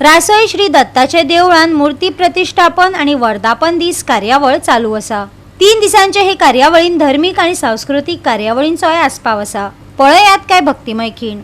रासय श्री दत्ताचे देवळान मूर्ती प्रतिष्ठापन आणि वर्धापन दीस कार्यावळ चालू आसा। 3 दिसांचे हे कार्यावळीन धर्मीक आणि सांस्कृतिक कार्यावळींचोय आस्पाव आसा। पळयात काय भक्तिमय खीण।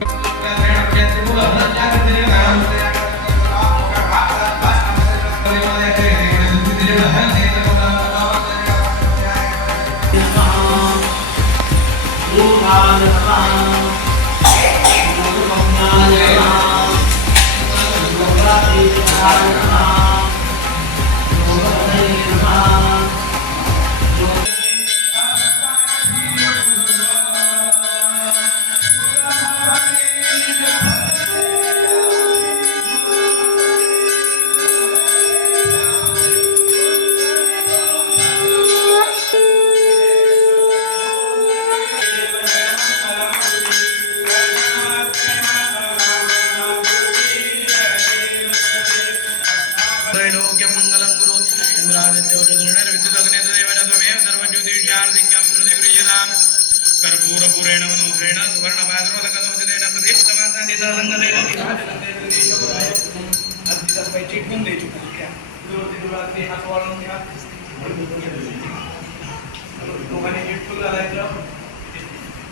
कर्पूरपुरेण मनोहरेण सुवर्णभाद्रोदकदोदितेन प्रदीप्तमासादितरङ्गलेन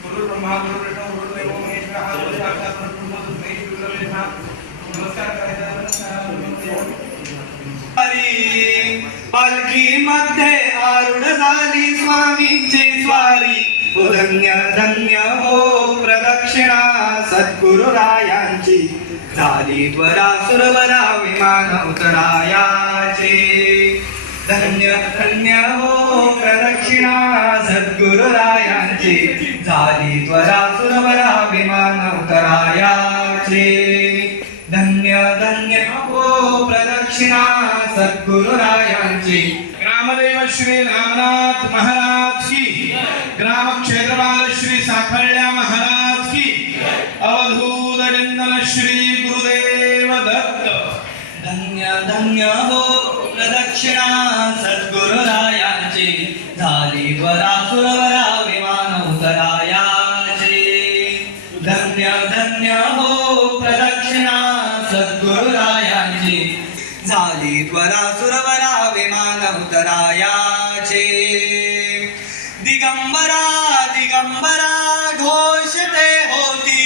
गुरुर्ब्रह्मा गुरुर्विष्णू गुरुर्देवो महेश्वरः गुरुसाक्षात् परब्रह्म नमस्कार पालखी मध्ये आरूढ झाली स्वामींची स्वारी ओ धन्य धन्य हो प्रदक्षिणा सद्गुरुरायांची झाली त्वरा सुरवरा विमान उतरायाचे धन्य धन्य हो प्रदक्षिणा सद्गुरुरायांची झाली त्वरा सुरवरा विमान उतरायाचे धन्य धन्य हो प्रदक्षिणा सद्गुरुरायांची। ग्रामदेव श्री रामनाथ महाराज की, ग्राम क्षेत्रपाल श्री साखळ्या महाराज की, अवधूत डिंदल श्री गुरुदेव दत्त। धन्य धन्य हो प्रदक्षिणा सद्गुरुरायांची झाली त्वरा सुरवरा विमान उतरायाचे धन्य धन्य हो प्रदक्षिणा सद्गुरुरायांची झाली त्वरा सुरवरा विमान उतरायाचे दिगंबरा दिगंबरा घोषते होती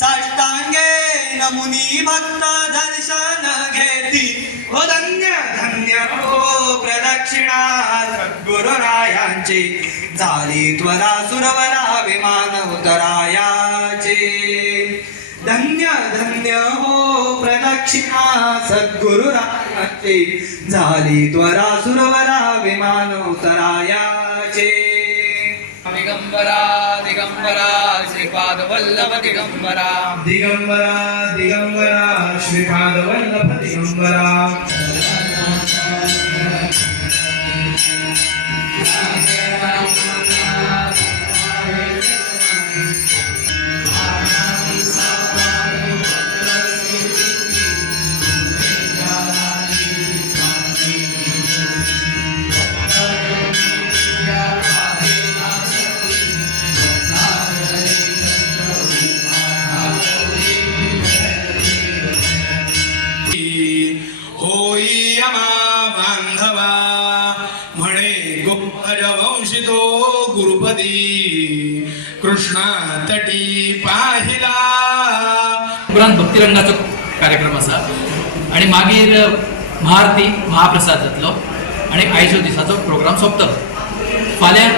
साष्टांगे नमुनी भक्त दर्शन घेती ओ धन्य धन्य हो प्रदक्षिणा सद्गुरुरायांची झाली त्वरा सुरवरा विमान उतरायाचे धन्य धन्य हो प्रदक्षिणा सद्गुरुरायांची झाली त्वरा सुरवरा विमान उतरायाचे दिगंबरा दिगंबरा श्रीपाद वल्लभ दिगंबरा दिगंबरा दिगंबरा श्रीपाद वल्लभ दिगंबरा कृष्णा तटी पाहिला उपरांत भक्तिरंगाचो कार्यक्रम आसा आणि मागीर महाआरती महाप्रसाद जातलो आणि आयजो दिसाचो प्रोग्राम सोंपतलो। फाल्यां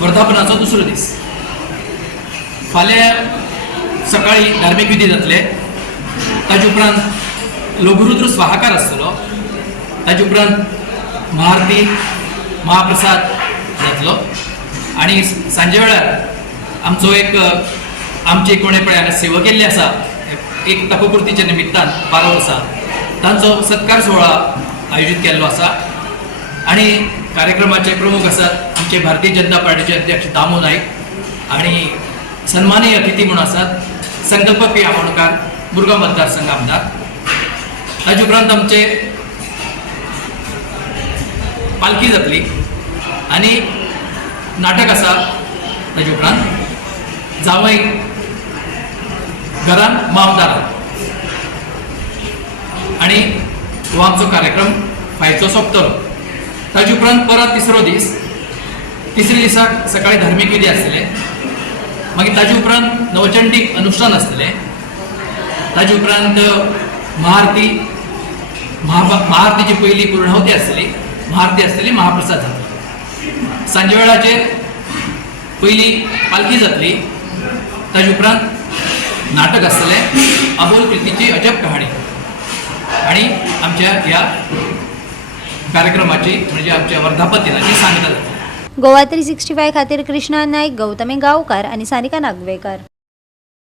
वर्धापनाचो दुसरो दीस। फाल्यां सकाळी धार्मीक विधी जातले, ताजे उपरांत लघुरुद्र स्वाहाकार आसतलो, ताजे उपरांत महाआरती महाप्रसाद जातलो आणि सांजे वेळार आमचो आमचे कोणेपळे हांगा सेवा केल्ली आसा एक तपपुर्तीच्या निमित्तान 12 वर्सां तांचो सत्कार सोहळा आयोजीत केल्लो आसा आणि कार्यक्रमाचे प्रमुख आसात आमचे भारतीय जनता पार्टीचे अध्यक्ष दामो नाईक आणि सन्मानीय अतिथी म्हणून आसात संकल्प पी आमोणकार मुरगांव मतदारसंघ आमदार। ताजे उपरांत आमचे पालखी जातली आणि नाटक आसा। ताजे उपरांत जावई घरान मावदार आणि हो आमचो कार्यक्रम फायचो सोंपतलो. ताजे उपरांत परत तिसरो दीस, तिसऱ्या दिसाक सकाळी धार्मीक विधी आसतले. मागीर ताजे उपरांत नवचंडी अनुष्ठान आसतलें. ताजे उपरांत महाआरती, महाआरतीची पयली पूर्णाहुती आसतली, महाआरती आसतली, महाप्रसाद जातलो. सांजे वेळाचेर पयली पालखी जातली. ताजे उपरांत नाटक आसतलें, अबोल प्रितीची अजब कहाणी. आणि आमच्या ह्या कार्यक्रमाची म्हणजे आमच्या वर्धापन दिनाची सांगता जातली. गोवा 365 खातीर कृष्णा नायक, गौतमी गांवकार आनी सारिका नागवेकर.